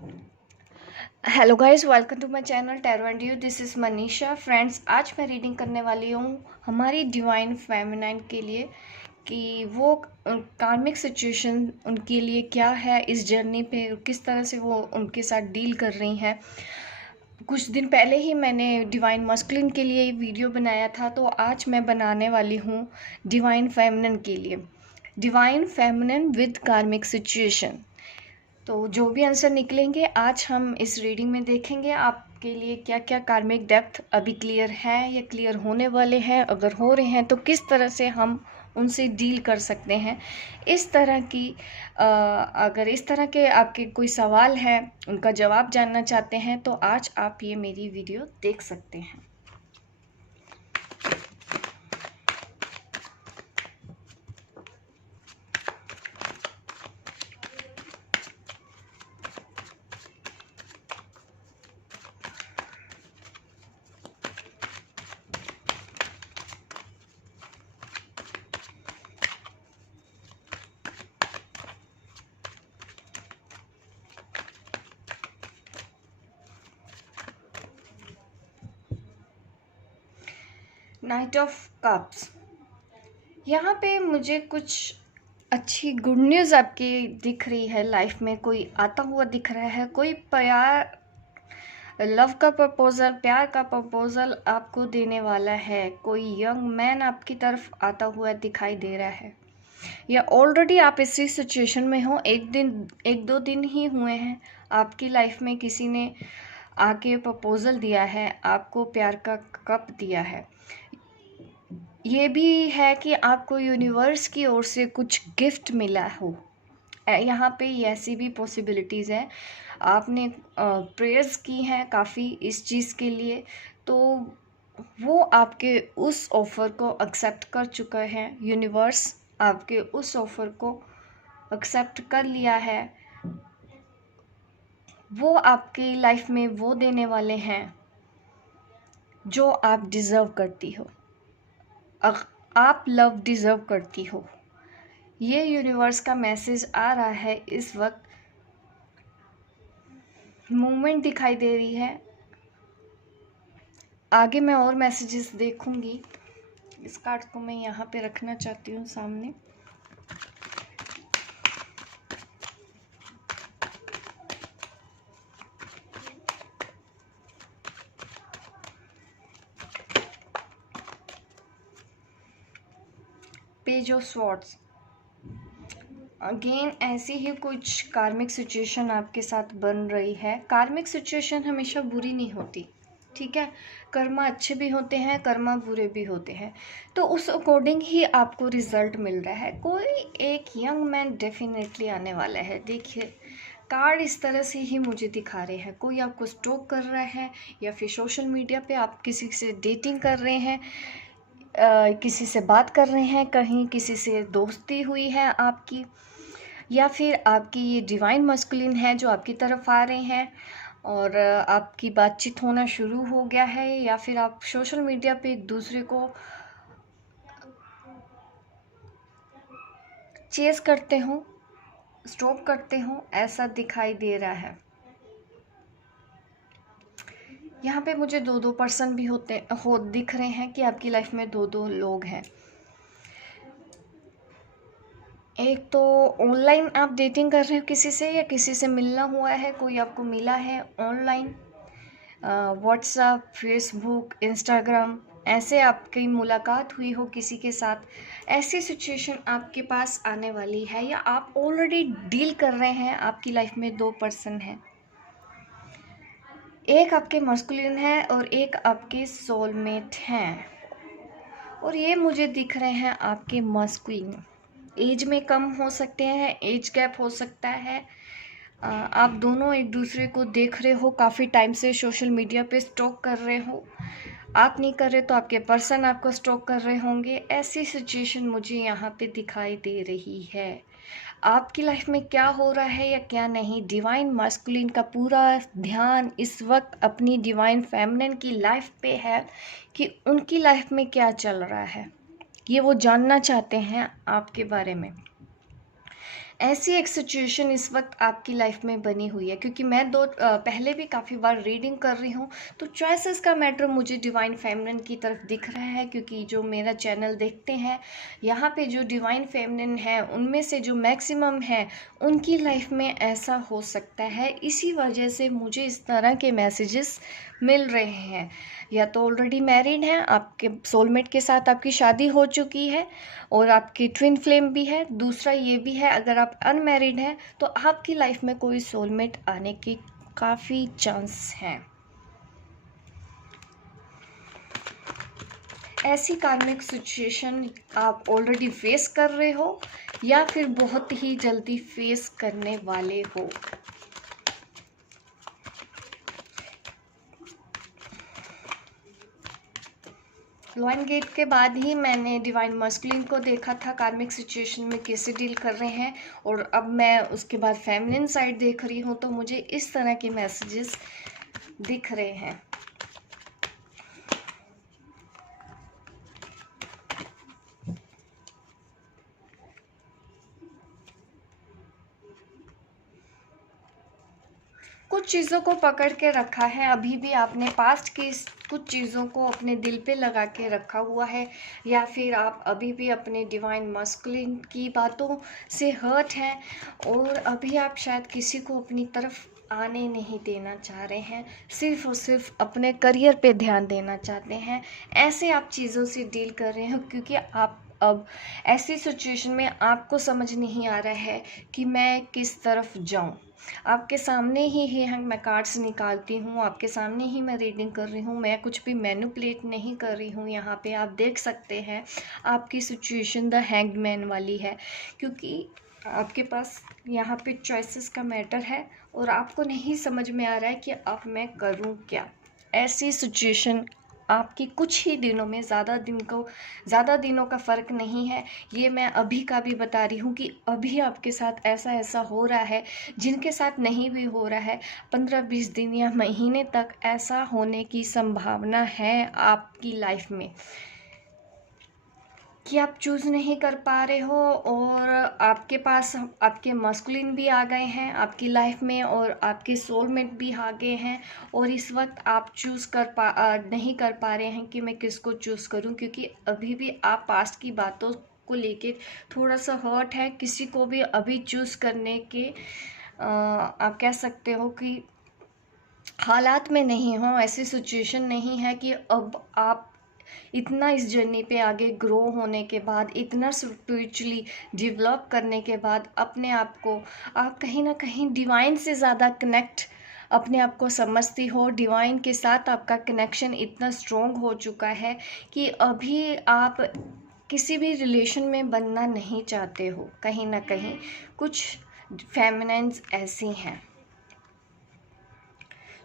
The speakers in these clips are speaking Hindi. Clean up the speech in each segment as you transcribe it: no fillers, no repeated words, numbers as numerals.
Hello guys, welcome to my channel tarot and you. This is Manisha. Friends, आज मैं रीडिंग करने वाली हूँ हमारी डिवाइन फेमिनाइन के लिए कि वो कार्मिक सिचुएशन उनके लिए क्या है इस जर्नी पे, किस तरह से वो उनके साथ डील कर रही हैं। कुछ दिन पहले ही मैंने डिवाइन मस्कुलिन के लिए वीडियो बनाया था, तो आज मैं बनाने वाली हूँ डिवाइन फेमिनिन के लिए, डिवाइन फेमिनिन विद कार्मिक सिचुएशन। तो जो भी आंसर निकलेंगे आज हम इस रीडिंग में देखेंगे आपके लिए क्या क्या कार्मिक डेप्थ अभी क्लियर है या क्लियर होने वाले हैं। अगर हो रहे हैं तो किस तरह से हम उनसे डील कर सकते हैं। इस तरह की अगर इस तरह के आपके कोई सवाल है, उनका जवाब जानना चाहते हैं, तो आज आप ये मेरी वीडियो देख सकते हैं। Night of cups. यहाँ पे मुझे कुछ अच्छी गुड न्यूज़ आपकी दिख रही है। लाइफ में कोई आता हुआ दिख रहा है, कोई प्यार, लव का प्रपोजल, प्यार का प्रपोजल आपको देने वाला है। कोई यंग मैन आपकी तरफ आता हुआ दिखाई दे रहा है, या ऑलरेडी आप इसी सिचुएशन में हो। एक दो दिन ही हुए हैं, आपकी लाइफ में किसी ने आके प्रपोजल दिया है, आपको प्यार का कप दिया है। ये भी है कि आपको यूनिवर्स की ओर से कुछ गिफ्ट मिला हो। यहाँ पे ऐसी भी पॉसिबिलिटीज़ है, आपने प्रेयर्स की हैं काफ़ी इस चीज़ के लिए, तो वो आपके उस ऑफ़र को एक्सेप्ट कर चुका है। यूनिवर्स आपके उस ऑफ़र को एक्सेप्ट कर लिया है। वो आपकी लाइफ में वो देने वाले हैं जो आप डिज़र्व करती हो। आप लव डिज़र्व करती हो। ये यूनिवर्स का मैसेज आ रहा है इस वक्त। मूवमेंट दिखाई दे रही है। आगे मैं और मैसेजेस देखूंगी। इस कार्ड को मैं यहाँ पे रखना चाहती हूँ सामने। Page of swords. अगेन ऐसी ही कुछ कार्मिक सिचुएशन आपके साथ बन रही है। कार्मिक सिचुएशन हमेशा बुरी नहीं होती, ठीक है। कर्मा अच्छे भी होते हैं, कर्मा बुरे भी होते हैं, तो उस अकॉर्डिंग ही आपको रिजल्ट मिल रहा है। कोई एक यंग मैन डेफिनेटली आने वाला है। देखिए, कार्ड इस तरह से ही मुझे दिखा रहे हैं। कोई आपको स्टॉक कर रहा है, या फिर सोशल मीडिया पे आप किसी से डेटिंग कर रहे हैं, किसी से बात कर रहे हैं, कहीं किसी से दोस्ती हुई है आपकी, या फिर आपकी ये डिवाइन मस्कुलिन है जो आपकी तरफ आ रहे हैं और आपकी बातचीत होना शुरू हो गया है, या फिर आप सोशल मीडिया पे एक दूसरे को चेस करते हो, स्टॉक करते हो, ऐसा दिखाई दे रहा है। यहाँ पे मुझे दो पर्सन भी दिख रहे हैं कि आपकी लाइफ में दो लोग हैं। एक तो ऑनलाइन आप डेटिंग कर रहे हो किसी से, या किसी से मिलना हुआ है, कोई आपको मिला है ऑनलाइन, व्हाट्सएप, फेसबुक, इंस्टाग्राम, ऐसे आपकी मुलाकात हुई हो किसी के साथ। ऐसी सिचुएशन आपके पास आने वाली है, या आप ऑलरेडी डील कर रहे हैं। आपकी लाइफ में दो पर्सन हैं, एक आपके मस्कुलिन है और एक आपके सोलमेट हैं। और ये मुझे दिख रहे हैं आपके मस्कुलिन। एज में कम हो सकते हैं, एज गैप हो सकता है। आप दोनों एक दूसरे को देख रहे हो, काफ़ी टाइम से सोशल मीडिया पे स्टॉक कर रहे हो। आप नहीं कर रहे तो आपके पर्सन आपको स्टॉक कर रहे होंगे। ऐसी सिचुएशन मुझे यहाँ पे दिखाई दे रही है। आपकी लाइफ में क्या हो रहा है या क्या नहीं, डिवाइन मास्कुलिन का पूरा ध्यान इस वक्त अपनी डिवाइन फेमिनिन की लाइफ पे है कि उनकी लाइफ में क्या चल रहा है। ये वो जानना चाहते हैं आपके बारे में। ऐसी एक सिचुएशन इस वक्त आपकी लाइफ में बनी हुई है, क्योंकि मैं पहले भी काफ़ी बार रीडिंग कर रही हूँ, तो चॉइसेस का मैटर मुझे डिवाइन फेमिनिन की तरफ दिख रहा है। क्योंकि जो मेरा चैनल देखते हैं, यहाँ पे जो डिवाइन फेमिनिन है उनमें से जो मैक्सिमम है उनकी लाइफ में ऐसा हो सकता है। इसी वजह से मुझे इस तरह के मैसेजेस मिल रहे हैं। या तो ऑलरेडी मैरिड हैं, आपके सोलमेट के साथ आपकी शादी हो चुकी है और आपकी ट्विन फ्लेम भी है। दूसरा ये भी है, अगर आप अनमैरिड हैं तो आपकी लाइफ में कोई सोलमेट आने की काफ़ी चांस हैं। ऐसी कार्मिक सिचुएशन आप ऑलरेडी फेस कर रहे हो या फिर बहुत ही जल्दी फेस करने वाले हो। लॉइन गेट के बाद ही मैंने डिवाइन मस्कुलिन को देखा था कार्मिक सिचुएशन में कैसे डील कर रहे हैं, और अब मैं उसके बाद फेमिनिन साइड देख रही हूँ, तो मुझे इस तरह के मैसेजेस दिख रहे हैं। कुछ चीज़ों को पकड़ के रखा है, अभी भी आपने पास्ट की कुछ चीज़ों को अपने दिल पे लगा के रखा हुआ है, या फिर आप अभी भी अपने डिवाइन मस्कुलिन की बातों से हर्ट हैं और अभी आप शायद किसी को अपनी तरफ आने नहीं देना चाह रहे हैं, सिर्फ और सिर्फ अपने करियर पे ध्यान देना चाहते हैं। ऐसे आप चीज़ों से डील कर रहे हो, क्योंकि आप अब ऐसी सिचुएशन में आपको समझ नहीं आ रहा है कि मैं किस तरफ जाऊं। आपके सामने ही है, मैं कार्ड्स निकालती हूँ, आपके सामने ही मैं रीडिंग कर रही हूँ, मैं कुछ भी मैनिपुलेट नहीं कर रही हूँ। यहाँ पे आप देख सकते हैं आपकी सिचुएशन द हैंग्ड मैन वाली है, क्योंकि आपके पास यहाँ पे चॉइसेस का मैटर है और आपको नहीं समझ में आ रहा है कि अब मैं करूँ क्या। ऐसी सिचुएशन आपकी कुछ ही दिनों में, ज़्यादा दिनों का फ़र्क नहीं है। ये मैं अभी का भी बता रही हूँ कि अभी आपके साथ ऐसा ऐसा हो रहा है। जिनके साथ नहीं भी हो रहा है, 15-20 दिन या महीने तक ऐसा होने की संभावना है आपकी लाइफ में कि आप चूज़ नहीं कर पा रहे हो, और आपके पास आपके मस्कुलिन भी आ गए हैं आपकी लाइफ में और आपके सोलमेट भी आ गए हैं, और इस वक्त आप नहीं कर पा रहे हैं कि मैं किसको चूज़ करूं, क्योंकि अभी भी आप पास्ट की बातों को लेके थोड़ा सा हर्ट है। किसी को भी अभी चूज़ करने के आप कह सकते हो कि हालात में नहीं हो, ऐसी सिचुएशन नहीं है कि अब आप इतना इस जर्नी पे आगे ग्रो होने के बाद, इतना स्पिरिचुअली डेवलप करने के बाद अपने आप को आप कहीं ना कहीं डिवाइन से ज़्यादा कनेक्ट अपने आप को समझती हो। डिवाइन के साथ आपका कनेक्शन इतना स्ट्रॉन्ग हो चुका है कि अभी आप किसी भी रिलेशन में बनना नहीं चाहते हो। कहीं ना कहीं कुछ फेमिनाइन्स ऐसी हैं,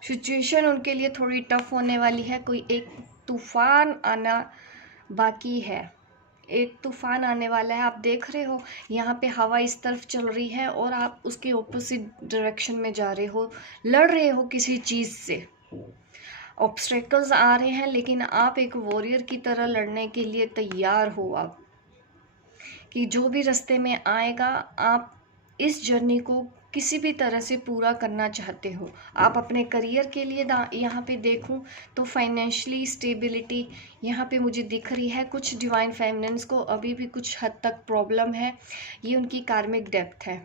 सिचुएशन उनके लिए थोड़ी टफ होने वाली है। कोई एक तूफान आना बाकी है, एक तूफान आने वाला है। आप देख रहे हो यहाँ पे हवा इस तरफ चल रही है और आप उसके ऑपोजिट डायरेक्शन में जा रहे हो, लड़ रहे हो किसी चीज़ से। ऑब्स्टेकल्स आ रहे हैं, लेकिन आप एक वॉरियर की तरह लड़ने के लिए तैयार हो। आप कि जो भी रास्ते में आएगा, आप इस जर्नी को किसी भी तरह से पूरा करना चाहते हो। आप अपने करियर के लिए यहाँ पे देखूं तो फाइनेंशियली स्टेबिलिटी यहाँ पे मुझे दिख रही है। कुछ डिवाइन फेमिनिन्स को अभी भी कुछ हद तक प्रॉब्लम है, ये उनकी कार्मिक डेप्थ है।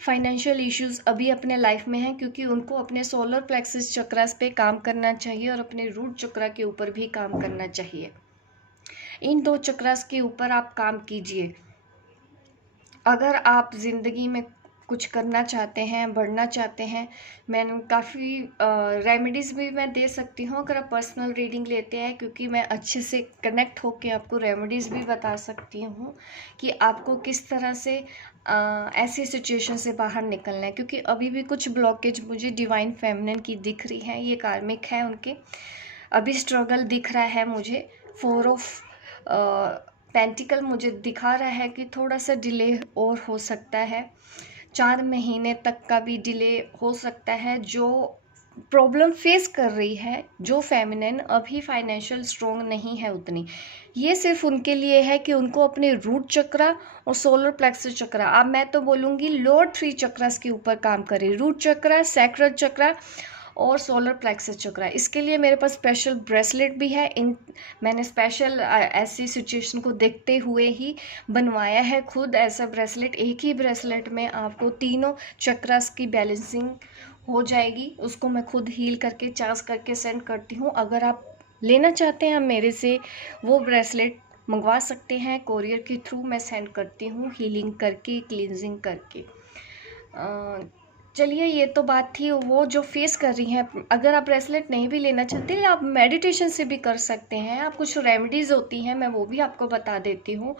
फाइनेंशियल इश्यूज अभी अपने लाइफ में हैं, क्योंकि उनको अपने सोलर प्लेक्सस चक्रास पे काम करना चाहिए और अपने रूट चक्रा के ऊपर भी काम करना चाहिए। इन दो चक्रास के ऊपर आप काम कीजिए। अगर आप ज़िंदगी में कुछ करना चाहते हैं, बढ़ना चाहते हैं, मैंने काफ़ी रेमेडीज़ भी मैं दे सकती हूँ अगर आप पर्सनल रीडिंग लेते हैं, क्योंकि मैं अच्छे से कनेक्ट होकर आपको रेमेडीज़ भी बता सकती हूँ कि आपको किस तरह से ऐसी सिचुएशन से बाहर निकलना है। क्योंकि अभी भी कुछ ब्लॉकेज मुझे डिवाइन फेमिनिन की दिख रही हैं, ये कार्मिक है उनके। अभी स्ट्रगल दिख रहा है मुझे। 4 ऑफ पेंटिकल मुझे दिखा रहा है कि थोड़ा सा डिले और हो सकता है, 4 महीने तक का भी डिले हो सकता है। जो प्रॉब्लम फेस कर रही है, जो फेमिनिन अभी फाइनेंशियल स्ट्रॉन्ग नहीं है उतनी, ये सिर्फ उनके लिए है कि उनको अपने रूट चक्रा और सोलर प्लेक्सस चक्रा, अब मैं तो बोलूँगी लोअर 3 चक्रास के ऊपर काम करें, रूट चक्रा, सैक्रल चक्रा और सोलर प्लेक्सस चक्रा। इसके लिए मेरे पास स्पेशल ब्रेसलेट भी है। मैंने स्पेशल ऐसी सिचुएशन को देखते हुए ही बनवाया है खुद ऐसा ब्रेसलेट। एक ही ब्रेसलेट में आपको तीनों चक्रास की बैलेंसिंग हो जाएगी। उसको मैं खुद हील करके चार्ज करके सेंड करती हूँ। अगर आप लेना चाहते हैं मेरे से, वो ब्रेसलेट मंगवा सकते हैं, कोरियर के थ्रू मैं सेंड करती हूँ, हीलिंग करके, क्लींजिंग करके। चलिए, ये तो बात थी वो जो फेस कर रही हैं। अगर आप ब्रेसलेट नहीं भी लेना चाहते, आप मेडिटेशन से भी कर सकते हैं। आप कुछ रेमेडीज़ होती हैं, मैं वो भी आपको बता देती हूँ।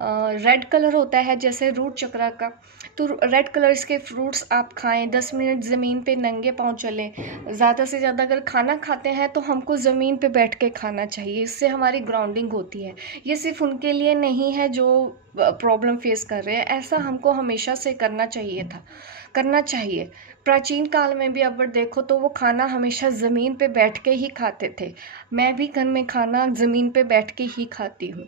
रेड कलर होता है जैसे रूट चक्रा का, तो रेड कलर इसके फ्रूट्स आप खाएं। 10 मिनट ज़मीन पे नंगे पाँव चलें। ज़्यादा से ज़्यादा अगर खाना खाते हैं तो हमको ज़मीन पे बैठ के खाना चाहिए, इससे हमारी ग्राउंडिंग होती है। ये सिर्फ उनके लिए नहीं है जो प्रॉब्लम फेस कर रहे हैं, ऐसा हमको हमेशा से करना चाहिए। प्राचीन काल में भी अगर देखो तो वो खाना हमेशा ज़मीन पे बैठ के ही खाते थे। मैं भी घर में खाना ज़मीन पे बैठ के ही खाती हूँ,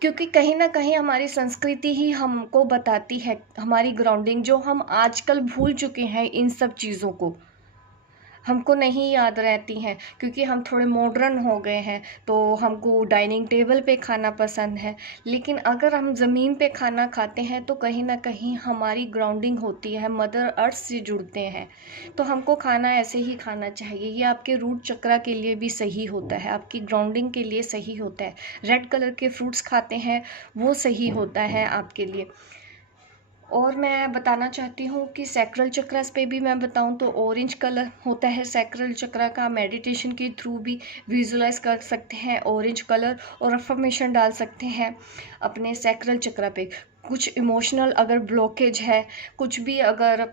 क्योंकि कहीं ना कहीं हमारी संस्कृति ही हमको बताती है हमारी ग्राउंडिंग, जो हम आजकल भूल चुके हैं। इन सब चीज़ों को हमको नहीं याद रहती हैं, क्योंकि हम थोड़े मॉडर्न हो गए हैं, तो हमको डाइनिंग टेबल पे खाना पसंद है। लेकिन अगर हम ज़मीन पे खाना खाते हैं तो कहीं ना कहीं हमारी ग्राउंडिंग होती है, मदर अर्थ से जुड़ते हैं। तो हमको खाना ऐसे ही खाना चाहिए। ये आपके रूट चक्रा के लिए भी सही होता है, आपकी ग्राउंडिंग के लिए सही होता है। रेड कलर के फ्रूट्स खाते हैं, वो सही होता है आपके लिए। और मैं बताना चाहती हूँ कि सैक्रल चक्रास पे भी मैं बताऊँ तो ऑरेंज कलर होता है सैक्रल चक्रा का। मेडिटेशन के थ्रू भी विजुलाइज कर सकते हैं ऑरेंज कलर, और अफर्मेशन डाल सकते हैं अपने सैक्रल चक्रा पे। कुछ इमोशनल अगर ब्लॉकेज है, कुछ भी अगर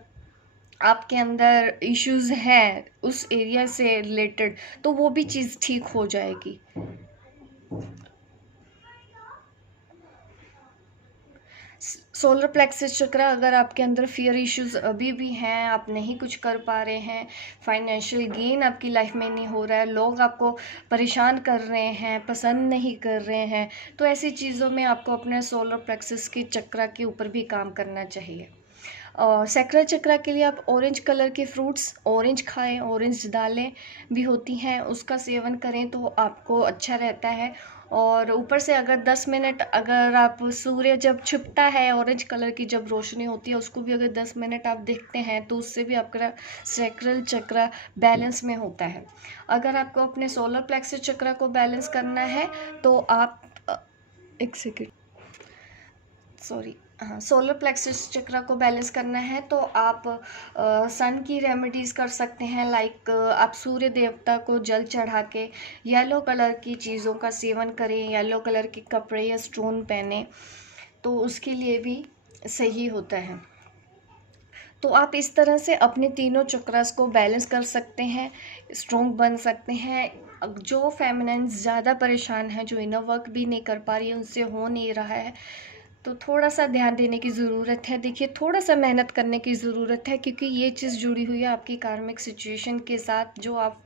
आपके अंदर इश्यूज हैं उस एरिया से रिलेटेड, तो वो भी चीज़ ठीक हो जाएगी। सोलर प्लेक्सस चक्र, अगर आपके अंदर फियर इश्यूज अभी भी हैं, आप नहीं कुछ कर पा रहे हैं, फाइनेंशियल गेन आपकी लाइफ में नहीं हो रहा है, लोग आपको परेशान कर रहे हैं, पसंद नहीं कर रहे हैं, तो ऐसी चीज़ों में आपको अपने सोलर प्लेक्सस के चक्र के ऊपर भी काम करना चाहिए। और सैक्रल चक्र के लिए आप ऑरेंज कलर के फ्रूट्स, ऑरेंज खाएं, ऑरेंज दालें भी होती हैं उसका सेवन करें तो आपको अच्छा रहता है। और ऊपर से अगर 10 मिनट, अगर आप सूर्य जब छिपता है, ऑरेंज कलर की जब रोशनी होती है, उसको भी अगर 10 मिनट आप देखते हैं तो उससे भी आपका सैक्रल चक्र बैलेंस में होता है। अगर आपको अपने सोलर प्लेक्सस चक्र को बैलेंस करना है तो आप एक सेकेंड, सॉरी, हाँ, सोलर प्लेक्सस चक्र को बैलेंस करना है तो आप सन की रेमेडीज़ कर सकते हैं। लाइक आप सूर्य देवता को जल चढ़ा के येलो कलर की चीज़ों का सेवन करें, येलो कलर के कपड़े या स्टोन पहने, तो उसके लिए भी सही होता है। तो आप इस तरह से अपने तीनों चक्रास को बैलेंस कर सकते हैं, स्ट्रॉन्ग बन सकते हैं। जो फेमिनिन ज़्यादा परेशान है, जो इनर वर्क भी नहीं कर पा रही है, उनसे हो नहीं रहा है, तो थोड़ा सा ध्यान देने की ज़रूरत है। देखिए, थोड़ा सा मेहनत करने की ज़रूरत है, क्योंकि ये चीज़ जुड़ी हुई है आपकी कार्मिक सिचुएशन के साथ। जो आप,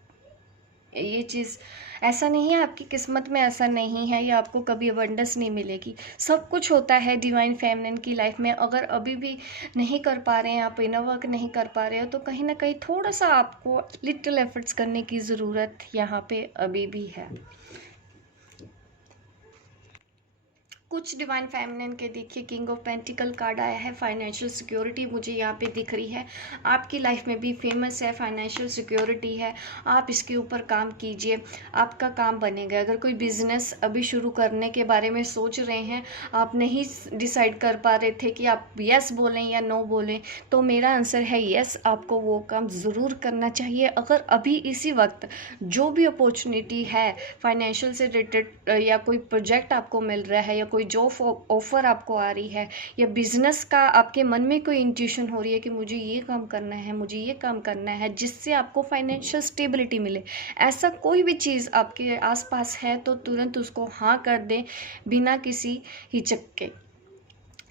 ये चीज़ ऐसा नहीं है आपकी किस्मत में ऐसा नहीं है या आपको कभी अबंडेंस नहीं मिलेगी। सब कुछ होता है डिवाइन फेमिनिन की लाइफ में। अगर अभी भी नहीं कर पा रहे हैं, आप इनर वर्क नहीं कर पा रहे हो, तो कहीं ना कहीं थोड़ा सा आपको लिटिल एफर्ट्स करने की ज़रूरत यहाँ पे अभी भी है। कुछ डिवाइन फेमिनिन के देखिए, किंग ऑफ पेंटिकल कार्ड आया है, फाइनेंशियल सिक्योरिटी मुझे यहाँ पे दिख रही है। आपकी लाइफ में भी फेमस है, फाइनेंशियल सिक्योरिटी है, आप इसके ऊपर काम कीजिए, आपका काम बनेगा। अगर कोई बिजनेस अभी शुरू करने के बारे में सोच रहे हैं, आप नहीं डिसाइड कर पा रहे थे कि आप यस बोलें या नो बोलें, तो मेरा आंसर है यस, आपको वो काम ज़रूर करना चाहिए। अगर अभी इसी वक्त जो भी अपॉर्चुनिटी है फाइनेंशियल से रिलेटेड, या कोई प्रोजेक्ट आपको मिल रहा है, या कोई जॉब ऑफर आपको आ रही है, या बिजनेस का आपके मन में कोई इंट्यूशन हो रही है कि मुझे ये काम करना है, मुझे ये काम करना है, जिससे आपको फाइनेंशियल स्टेबिलिटी मिले, ऐसा कोई भी चीज़ आपके आसपास है, तो तुरंत उसको हाँ कर दें बिना किसी हिचक के।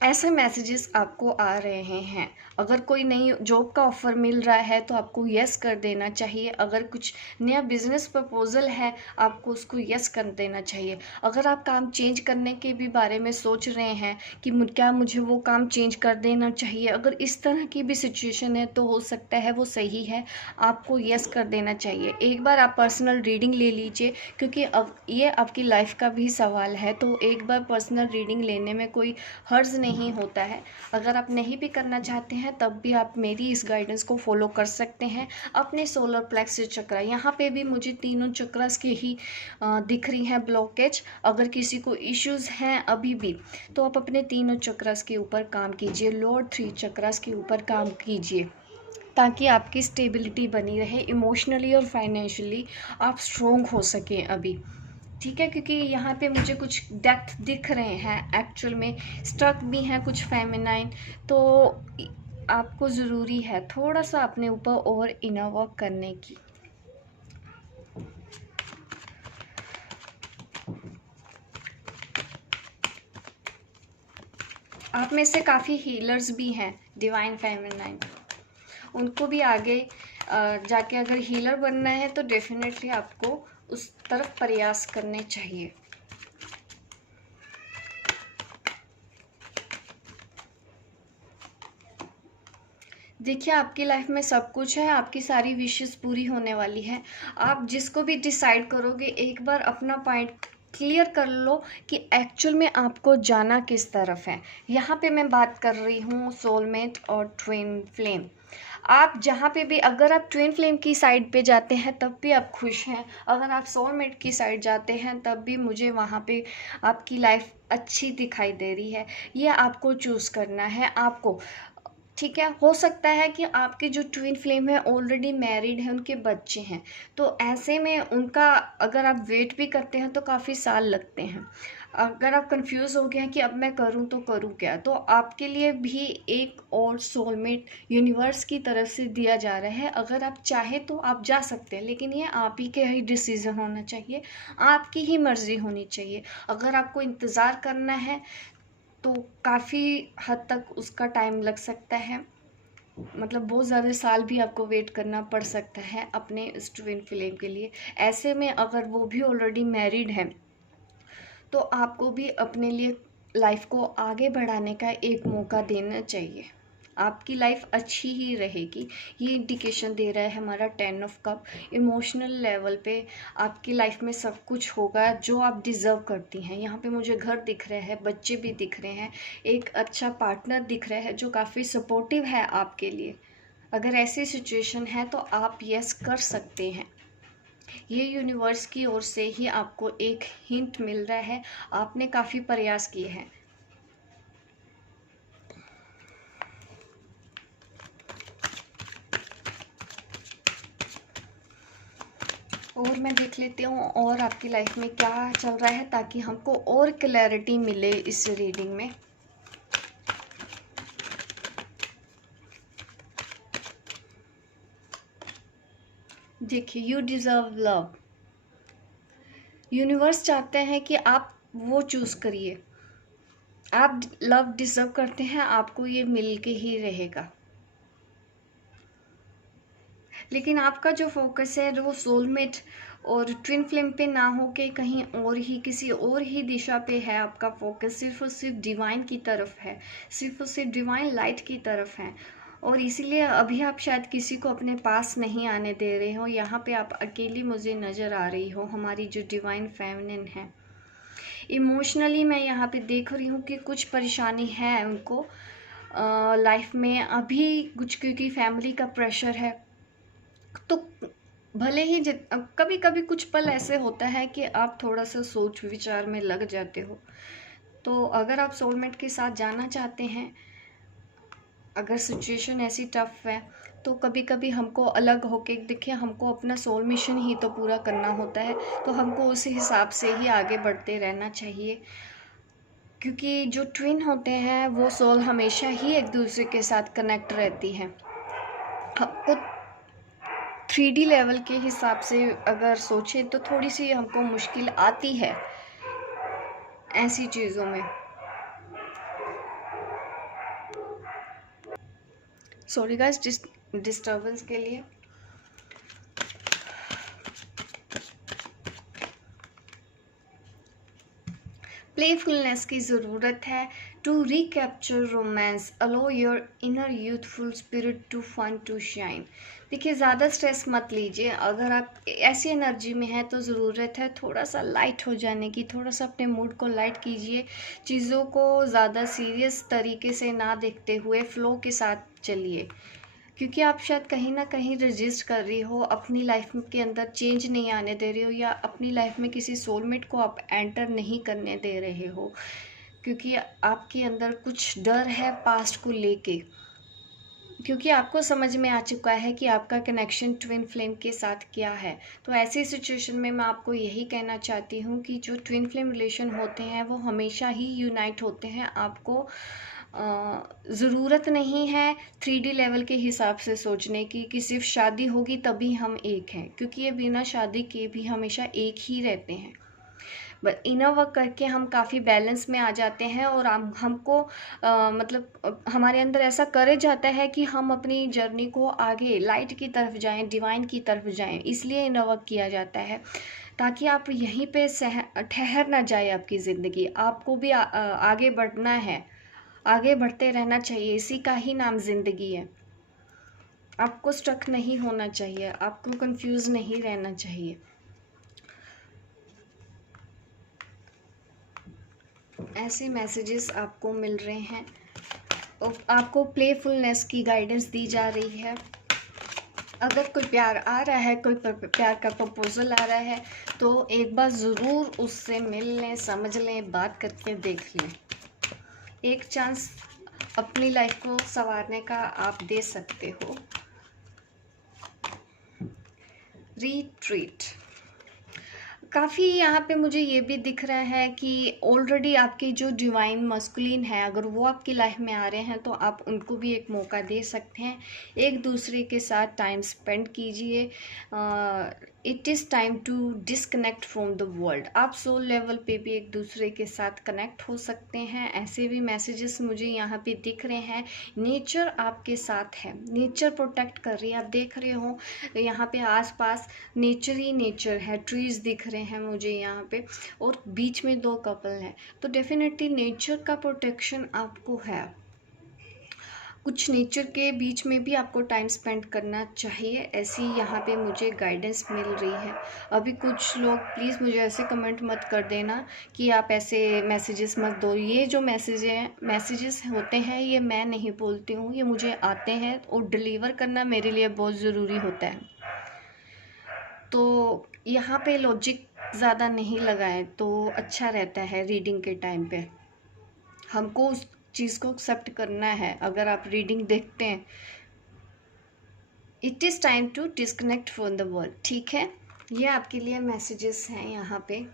ऐसे मैसेजेस आपको आ रहे हैं। अगर कोई नई जॉब का ऑफ़र मिल रहा है तो आपको यस कर देना चाहिए। अगर कुछ नया बिजनेस प्रपोजल है, आपको उसको यस कर देना चाहिए। अगर आप काम चेंज करने के भी बारे में सोच रहे हैं कि क्या मुझे वो काम चेंज कर देना चाहिए, अगर इस तरह की भी सिचुएशन है तो हो सकता है वो सही है, आपको यस कर देना चाहिए। एक बार आप पर्सनल रीडिंग ले लीजिए, क्योंकि अब ये आपकी लाइफ का भी सवाल है, तो एक बार पर्सनल रीडिंग लेने में कोई हर्ज नहीं होता है। अगर आप नहीं भी करना चाहते हैं तब भी आप मेरी इस गाइडेंस को फॉलो कर सकते हैं। अपने सोलर प्लेक्सस चक्रा, यहाँ पे भी मुझे तीनों चक्रास के ही दिख रही हैं ब्लॉकेज। अगर किसी को इश्यूज हैं अभी भी, तो आप अपने तीनों चक्रास के ऊपर काम कीजिए, लोअर 3 चक्रास के ऊपर काम कीजिए, ताकि आपकी स्टेबिलिटी बनी रहे, इमोशनली और फाइनेंशियली आप स्ट्रोंग हो सकें अभी। ठीक है, क्योंकि यहाँ पे मुझे कुछ डेप्थ दिख रहे हैं, एक्चुअल में स्ट्रक भी हैं कुछ फेमिनाइन, तो आपको ज़रूरी है थोड़ा सा अपने ऊपर और इनर वर्क करने की। आप में से काफ़ी हीलर्स भी हैं डिवाइन फेमिनाइन, उनको भी आगे जाके अगर हीलर बनना है तो डेफिनेटली आपको उस तरफ प्रयास करने चाहिए। देखिए, आपकी लाइफ में सब कुछ है, आपकी सारी विशेस पूरी होने वाली है। आप जिसको भी डिसाइड करोगे, एक बार अपना पॉइंट क्लियर कर लो कि एक्चुअल में आपको जाना किस तरफ है। यहाँ पे मैं बात कर रही हूँ सोलमेट और ट्विन फ्लेम। आप जहाँ पे भी, अगर आप ट्विन फ्लेम की साइड पे जाते हैं तब भी आप खुश हैं, अगर आप सोलमेट की साइड जाते हैं तब भी मुझे वहाँ पे आपकी लाइफ अच्छी दिखाई दे रही है। ये आपको चूज़ करना है आपको। ठीक है, हो सकता है कि आपके जो ट्विन फ्लेम है ऑलरेडी मैरिड है, उनके बच्चे हैं, तो ऐसे में उनका अगर आप वेट भी करते हैं तो काफ़ी साल लगते हैं। अगर आप कंफ्यूज हो गए हैं कि अब मैं करूं तो करूं क्या, तो आपके लिए भी एक और सोलमेट यूनिवर्स की तरफ से दिया जा रहा है। अगर आप चाहें तो आप जा सकते हैं, लेकिन ये आप ही के ही डिसीजन होना चाहिए, आपकी ही मर्जी होनी चाहिए। अगर आपको इंतज़ार करना है तो काफ़ी हद तक उसका टाइम लग सकता है, मतलब बहुत ज़्यादा साल भी आपको वेट करना पड़ सकता है अपने इस ट्विन फ्लेम के लिए। ऐसे में अगर वो भी ऑलरेडी मैरिड है तो आपको भी अपने लिए लाइफ को आगे बढ़ाने का एक मौका देना चाहिए। आपकी लाइफ अच्छी ही रहेगी, ये इंडिकेशन दे रहा है हमारा 10 ऑफ कप। इमोशनल लेवल पे आपकी लाइफ में सब कुछ होगा जो आप डिज़र्व करती हैं। यहाँ पे मुझे घर दिख रहा है, बच्चे भी दिख रहे हैं, एक अच्छा पार्टनर दिख रहा है जो काफ़ी सपोर्टिव है आपके लिए। अगर ऐसी सिचुएशन है तो आप यस कर सकते हैं। ये यूनिवर्स की ओर से ही आपको एक हिंट मिल रहा है, आपने काफ़ी प्रयास किए हैं। और मैं देख लेती हूँ और आपकी लाइफ में क्या चल रहा है, ताकि हमको और क्लैरिटी मिले इस रीडिंग में। देखिए, यू डिज़र्व लव। यूनिवर्स चाहते हैं कि आप वो चूज़ करिए। आप लव डिज़र्व करते हैं, आपको ये मिल के ही रहेगा। लेकिन आपका जो फोकस है वो सोलमेट और ट्विन फ्लेम पे ना हो के कहीं और ही, किसी और ही दिशा पे है आपका फोकस, सिर्फ और सिर्फ डिवाइन की तरफ है, सिर्फ और सिर्फ डिवाइन लाइट की तरफ है। और इसीलिए अभी आप शायद किसी को अपने पास नहीं आने दे रहे हो। यहाँ पे आप अकेली मुझे नज़र आ रही हो, हमारी जो डिवाइन फेमिनिन है। इमोशनली मैं यहाँ पे देख रही हूँ कि कुछ परेशानी है उनको लाइफ में अभी कुछ, क्योंकि फैमिली का प्रेशर है। तो भले ही कभी कभी कुछ पल ऐसे होता है कि आप थोड़ा सा सोच विचार में लग जाते हो। तो अगर आप सोलमेट के साथ जाना चाहते हैं, अगर सिचुएशन ऐसी टफ है, तो कभी कभी हमको अलग होके, देखिए हमको अपना सोल मिशन ही तो पूरा करना होता है, तो हमको उसी हिसाब से ही आगे बढ़ते रहना चाहिए। क्योंकि जो ट्विन होते हैं वो सोल हमेशा ही एक दूसरे के साथ कनेक्ट रहती हैं। हमको 3D लेवल के हिसाब से अगर सोचें तो थोड़ी सी हमको मुश्किल आती है ऐसी चीज़ों में। सॉरी गाइस डिस्टर्बेंस के लिए। प्लेफुलनेस की ज़रूरत है to recapture romance, allow your inner youthful spirit to fun to shine. देखिए, ज़्यादा स्ट्रेस मत लीजिए। अगर आप ऐसी एनर्जी में हैं तो ज़रूरत है थोड़ा सा लाइट हो जाने की, थोड़ा सा अपने मूड को लाइट कीजिए। चीज़ों को ज़्यादा सीरियस तरीके से ना देखते हुए फ्लो के साथ चलिए, क्योंकि आप शायद कहीं ना कहीं रजिस्ट कर रही हो, अपनी लाइफ के अंदर चेंज नहीं आने दे रही हो, या अपनी लाइफ में किसी सोलमेट को आप एंटर नहीं करने दे रहे हो, क्योंकि आपके अंदर कुछ डर है पास्ट को लेके, क्योंकि आपको समझ में आ चुका है कि आपका कनेक्शन ट्विन फ्लेम के साथ क्या है। तो ऐसी सिचुएशन में मैं आपको यही कहना चाहती हूँ कि जो ट्विन फ्लेम रिलेशन होते हैं वो हमेशा ही यूनाइट होते हैं। आपको ज़रूरत नहीं है 3D लेवल के हिसाब से सोचने की कि सिर्फ शादी होगी तभी हम एक हैं, क्योंकि ये बिना शादी के भी हमेशा एक ही रहते हैं। बट इनर वर्क करके हम काफ़ी बैलेंस में आ जाते हैं, और हमको मतलब हमारे अंदर ऐसा करे जाता है कि हम अपनी जर्नी को आगे लाइट की तरफ जाएं, डिवाइन की तरफ जाएं। इसलिए इनर वर्क किया जाता है, ताकि आप यहीं पे ठहर ना जाए आपकी ज़िंदगी। आपको भी आगे बढ़ना है, आगे बढ़ते रहना चाहिए। इसी का ही नाम ज़िंदगी है। आपको स्टक नहीं होना चाहिए, आपको कंफ्यूज नहीं रहना चाहिए। ऐसे मैसेजेस आपको मिल रहे हैं, और आपको प्लेफुलनेस की गाइडेंस दी जा रही है। अगर कोई प्यार आ रहा है, कोई प्यार का प्रपोजल आ रहा है, तो एक बार ज़रूर उससे मिल लें, समझ लें, बात करके देख लें। एक चांस अपनी लाइफ को संवारने का आप दे सकते हो। रिट्रीट काफ़ी यहाँ पे मुझे ये भी दिख रहा है कि ऑलरेडी आपके जो डिवाइन मस्कुलिन है, अगर वो आपकी लाइफ में आ रहे हैं तो आप उनको भी एक मौका दे सकते हैं। एक दूसरे के साथ टाइम स्पेंड कीजिए। It is time to disconnect from the world. आप सोल लेवल पे भी एक दूसरे के साथ कनेक्ट हो सकते हैं। ऐसे भी मैसेजेस मुझे यहाँ पे दिख रहे हैं। नेचर आपके साथ है, नेचर प्रोटेक्ट कर रही है। आप देख रहे हो यहाँ पे आसपास नेचर ही नेचर है, ट्रीज दिख रहे हैं मुझे यहाँ पे, और बीच में 2 कपल हैं। तो डेफिनेटली नेचर का प्रोटेक्शन आपको है। कुछ नेचर के बीच में भी आपको टाइम स्पेंड करना चाहिए, ऐसी यहाँ पे मुझे गाइडेंस मिल रही है। अभी कुछ लोग प्लीज़ मुझे ऐसे कमेंट मत कर देना कि आप ऐसे मैसेजेस मत दो। ये जो मैसेजेस होते हैं ये मैं नहीं बोलती हूँ, ये मुझे आते हैं, और डिलीवर करना मेरे लिए बहुत ज़रूरी होता है। तो यहाँ पे लॉजिक ज़्यादा नहीं लगाएं तो अच्छा रहता है। रीडिंग के टाइम पे हमको उस चीज़ को एक्सेप्ट करना है। अगर आप रीडिंग देखते हैं, it is time to disconnect from the world, ठीक है। ये आपके लिए मैसेजेस हैं यहाँ पे।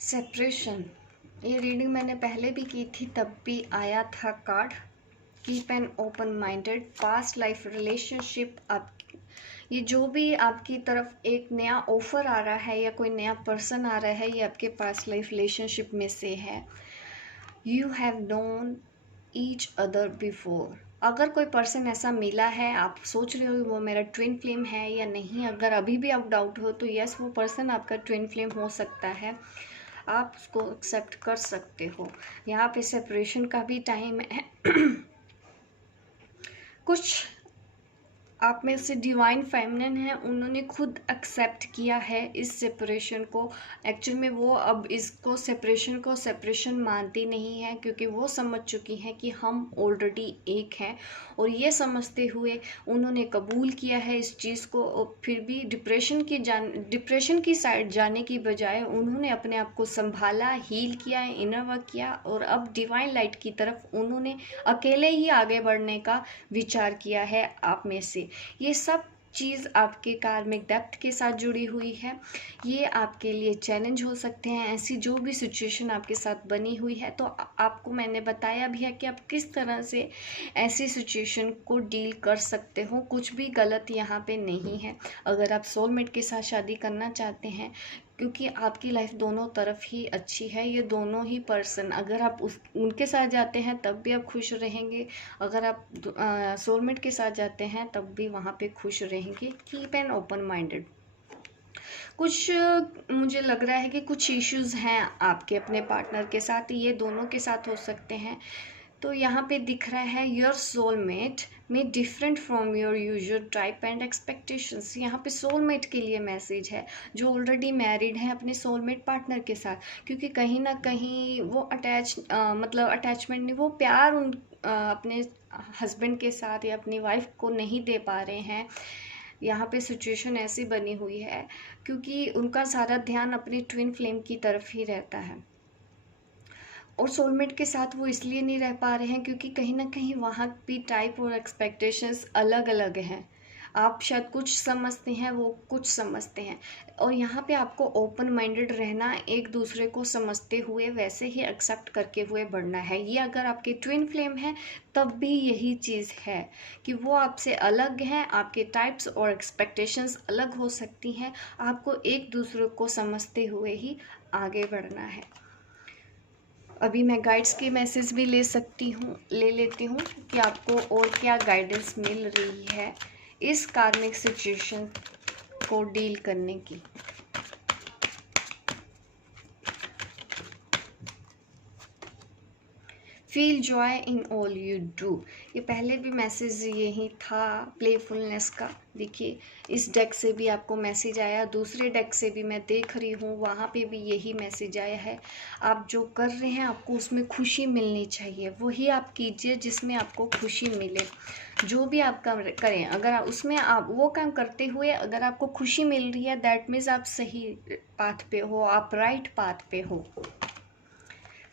सेपरेशन, ये रीडिंग मैंने पहले भी की थी, तब भी आया था card keep an open minded past life relationship. आप ये जो भी आपकी तरफ एक नया ऑफर आ रहा है या कोई नया पर्सन आ रहा है, ये आपके पास्ट लाइफ रिलेशनशिप में से है। You have known each other before. अगर कोई पर्सन ऐसा मिला है, आप सोच रहे हो वो मेरा ट्विन फ्लेम है या नहीं, अगर अभी भी आप डाउट हो तो यस, वो पर्सन आपका ट्विन फ्लेम हो सकता है। आप उसको एक्सेप्ट कर सकते हो। यहाँ पे सेपरेशन का भी टाइम है। कुछ आप में से डिवाइन फेमिनिन है, उन्होंने खुद एक्सेप्ट किया है इस सेपरेशन को। एक्चुअल में वो अब इसको सेपरेशन मानती नहीं है, क्योंकि वो समझ चुकी हैं कि हम ऑलरेडी एक हैं, और ये समझते हुए उन्होंने कबूल किया है इस चीज़ को। और फिर भी डिप्रेशन की साइड जाने की बजाय उन्होंने अपने आप को संभाला, हील किया, इनर वर्क किया, और अब डिवाइन लाइट की तरफ उन्होंने अकेले ही आगे बढ़ने का विचार किया है। आप में से ये सब चीज़ आपके कार्मिक डेप्थ के साथ जुड़ी हुई है। ये आपके लिए चैलेंज हो सकते हैं। ऐसी जो भी सिचुएशन आपके साथ बनी हुई है, तो आपको मैंने बताया भी है कि आप किस तरह से ऐसी सिचुएशन को डील कर सकते हो। कुछ भी गलत यहाँ पे नहीं है। अगर आप सोलमेट के साथ शादी करना चाहते हैं, क्योंकि आपकी लाइफ दोनों तरफ ही अच्छी है, ये दोनों ही पर्सन, अगर आप उनके साथ जाते हैं तब भी आप खुश रहेंगे, अगर आप सोलमेट के साथ जाते हैं तब भी वहाँ पे खुश रहेंगे। Keep an open minded. कुछ मुझे लग रहा है कि कुछ इश्यूज़ हैं आपके अपने पार्टनर के साथ, ये दोनों के साथ हो सकते हैं। तो यहाँ पे दिख रहा है योर सोलमेट में different from your usual type and expectations. यहाँ पे सोलमेट के लिए मैसेज है जो ऑलरेडी मैरिड है अपने सोलमेट पार्टनर के साथ, क्योंकि कहीं ना कहीं वो मतलब अटैचमेंट नहीं, वो प्यार अपने हस्बैंड के साथ या अपनी वाइफ को नहीं दे पा रहे हैं। यहाँ पे सिचुएशन ऐसी बनी हुई है क्योंकि उनका सारा ध्यान अपने ट्विन फ्लेम की तरफ ही रहता है, और सोलमेट के साथ वो इसलिए नहीं रह पा रहे हैं क्योंकि कहीं ना कहीं वहाँ भी टाइप और एक्सपेक्टेशंस अलग अलग हैं। आप शायद कुछ समझते हैं, वो कुछ समझते हैं, और यहाँ पे आपको ओपन माइंडेड रहना, एक दूसरे को समझते हुए वैसे ही एक्सेप्ट करके हुए बढ़ना है। ये अगर आपके ट्विन फ्लेम है तब भी यही चीज़ है कि वो आपसे अलग हैं, आपके टाइप्स और एक्सपेक्टेशंस अलग हो सकती हैं। आपको एक दूसरे को समझते हुए ही आगे बढ़ना है। अभी मैं गाइड्स के मैसेज भी ले लेती हूँ कि आपको और क्या गाइडेंस मिल रही है इस कार्मिक सिचुएशन को डील करने की। Feel joy in all you do, ये पहले भी मैसेज यही था प्लेफुलनेस का। देखिए इस डेक से भी आपको मैसेज आया, दूसरे डेक से भी मैं देख रही हूँ वहाँ पे भी यही मैसेज आया है। आप जो कर रहे हैं आपको उसमें खुशी मिलनी चाहिए, वही आप कीजिए जिसमें आपको खुशी मिले। जो भी आप काम करें, अगर उसमें आप वो काम करते हुए अगर आपको खुशी मिल रही है, दैट मीन्स आप सही पाथ पे हो, आप राइट पाथ पे हो।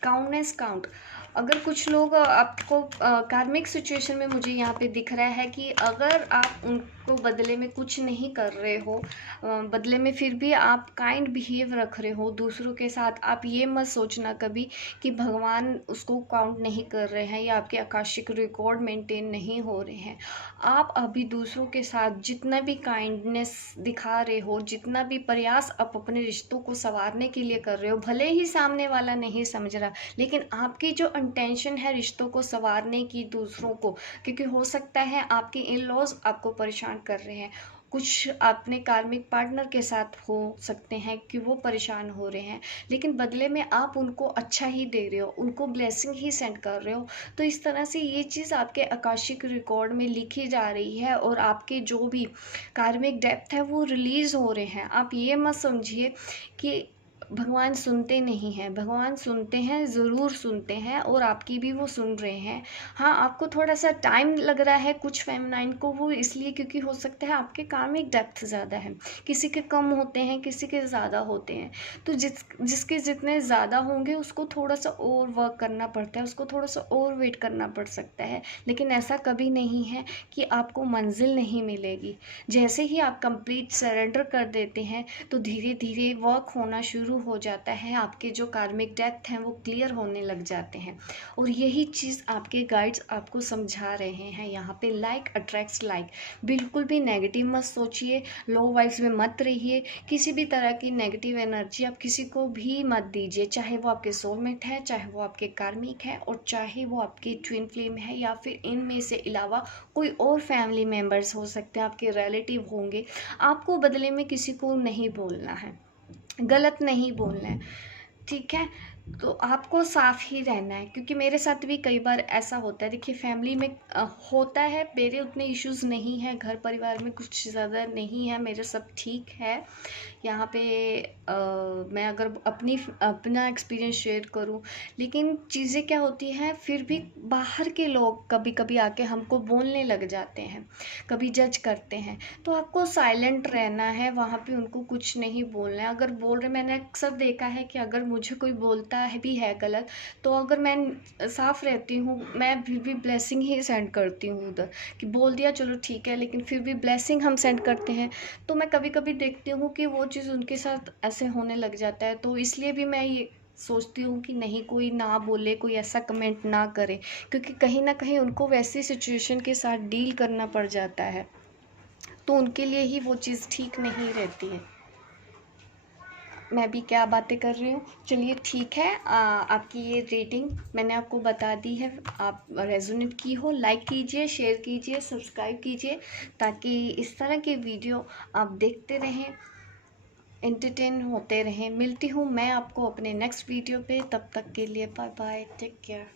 काउंटनेस काउंट, अगर कुछ लोग आपको कार्मिक सिचुएशन में मुझे यहाँ पे दिख रहा है कि अगर आप उनको बदले में कुछ नहीं कर रहे हो, बदले में फिर भी आप काइंड बिहेव रख रहे हो दूसरों के साथ, आप ये मत सोचना कभी कि भगवान उसको काउंट नहीं कर रहे हैं या आपके आकाशिक रिकॉर्ड मेंटेन नहीं हो रहे हैं। आप अभी दूसरों के साथ जितना भी काइंडनेस दिखा रहे हो, जितना भी प्रयास आप अपने रिश्तों को संवारने के लिए कर रहे हो, भले ही सामने वाला नहीं समझ रहा, लेकिन आपकी जो इंटेंशन है रिश्तों को संवारने की दूसरों को, क्योंकि हो सकता है आपके इन लॉज आपको परेशान कर रहे हैं, कुछ अपने कार्मिक पार्टनर के साथ हो सकते हैं कि वो परेशान हो रहे हैं, लेकिन बदले में आप उनको अच्छा ही दे रहे हो, उनको ब्लेसिंग ही सेंड कर रहे हो। तो इस तरह से ये चीज़ आपके आकाशिक रिकॉर्ड में लिखी जा रही है, और आपके जो भी कार्मिक डेप्थ है वो रिलीज़ हो रहे हैं। आप ये मत समझिए कि भगवान सुनते नहीं हैं, भगवान सुनते हैं, ज़रूर सुनते हैं, और आपकी भी वो सुन रहे हैं। हाँ, आपको थोड़ा सा टाइम लग रहा है कुछ फेमिनाइन को, वो इसलिए क्योंकि हो सकता है आपके कार्मिक डेप्थ ज़्यादा है, किसी के कम होते हैं, किसी के ज़्यादा होते हैं। तो जिसके जितने ज़्यादा होंगे उसको थोड़ा सा और वर्क करना पड़ता है, उसको थोड़ा सा और वेट करना पड़ सकता है, लेकिन ऐसा कभी नहीं है कि आपको मंजिल नहीं मिलेगी। जैसे ही आप कंप्लीट सरेंडर कर देते हैं तो धीरे धीरे वर्क होना शुरू हो जाता है, आपके जो कार्मिक डेप्थ हैं वो क्लियर होने लग जाते हैं। और यही चीज़ आपके गाइड्स आपको समझा रहे हैं यहाँ पे। लाइक अट्रैक्ट्स लाइक, बिल्कुल भी नेगेटिव मत सोचिए, लो वाइब्स में मत रहिए, किसी भी तरह की नेगेटिव एनर्जी आप किसी को भी मत दीजिए, चाहे वो आपके सोलमेट है, चाहे वो आपके कार्मिक है, और चाहे वो आपके ट्विन फ्लेम है, या फिर इनमें से अलावा कोई और फैमिली मेम्बर्स हो सकते हैं, आपके रिलेटिव होंगे। आपको बदले में किसी को नहीं बोलना है, गलत नहीं बोलना है, ठीक है। तो आपको साफ ही रहना है, क्योंकि मेरे साथ भी कई बार ऐसा होता है। देखिए फैमिली में होता है, मेरे उतने इश्यूज़ नहीं हैं, घर परिवार में कुछ ज़्यादा नहीं है, मेरे सब ठीक है। यहाँ पे मैं अगर अपना एक्सपीरियंस शेयर करूँ, लेकिन चीज़ें क्या होती हैं, फिर भी बाहर के लोग कभी कभी आके हमको बोलने लग जाते हैं, कभी जज करते हैं, तो आपको साइलेंट रहना है, वहाँ पे उनको कुछ नहीं बोलना है। अगर बोल रहे, मैंने अक्सर देखा है कि अगर मुझे कोई बोलता है भी है गलत, तो अगर मैं साफ़ रहती हूँ, मैं फिर भी ब्लेसिंग ही सेंड करती हूँ उधर, कि बोल दिया चलो ठीक है, लेकिन फिर भी ब्लेसिंग हम सेंड करते हैं। तो मैं कभी कभी देखती हूँ कि वो चीज़ उनके साथ ऐसे होने लग जाता है, तो इसलिए भी मैं ये सोचती हूँ कि नहीं, कोई ना बोले, कोई ऐसा कमेंट ना करे, क्योंकि कहीं ना कहीं उनको वैसी सिचुएशन के साथ डील करना पड़ जाता है, तो उनके लिए ही वो चीज़ ठीक नहीं रहती है। मैं भी क्या बातें कर रही हूँ। चलिए ठीक है, आपकी ये रेटिंग मैंने आपको बता दी है, आप रेजोनेट की हो, लाइक कीजिए, शेयर कीजिए, सब्सक्राइब कीजिए, ताकि इस तरह के वीडियो आप देखते रहें, एंटरटेन होते रहें। मिलती हूँ मैं आपको अपने नेक्स्ट वीडियो पे, तब तक के लिए बाय बाय, टेक केयर।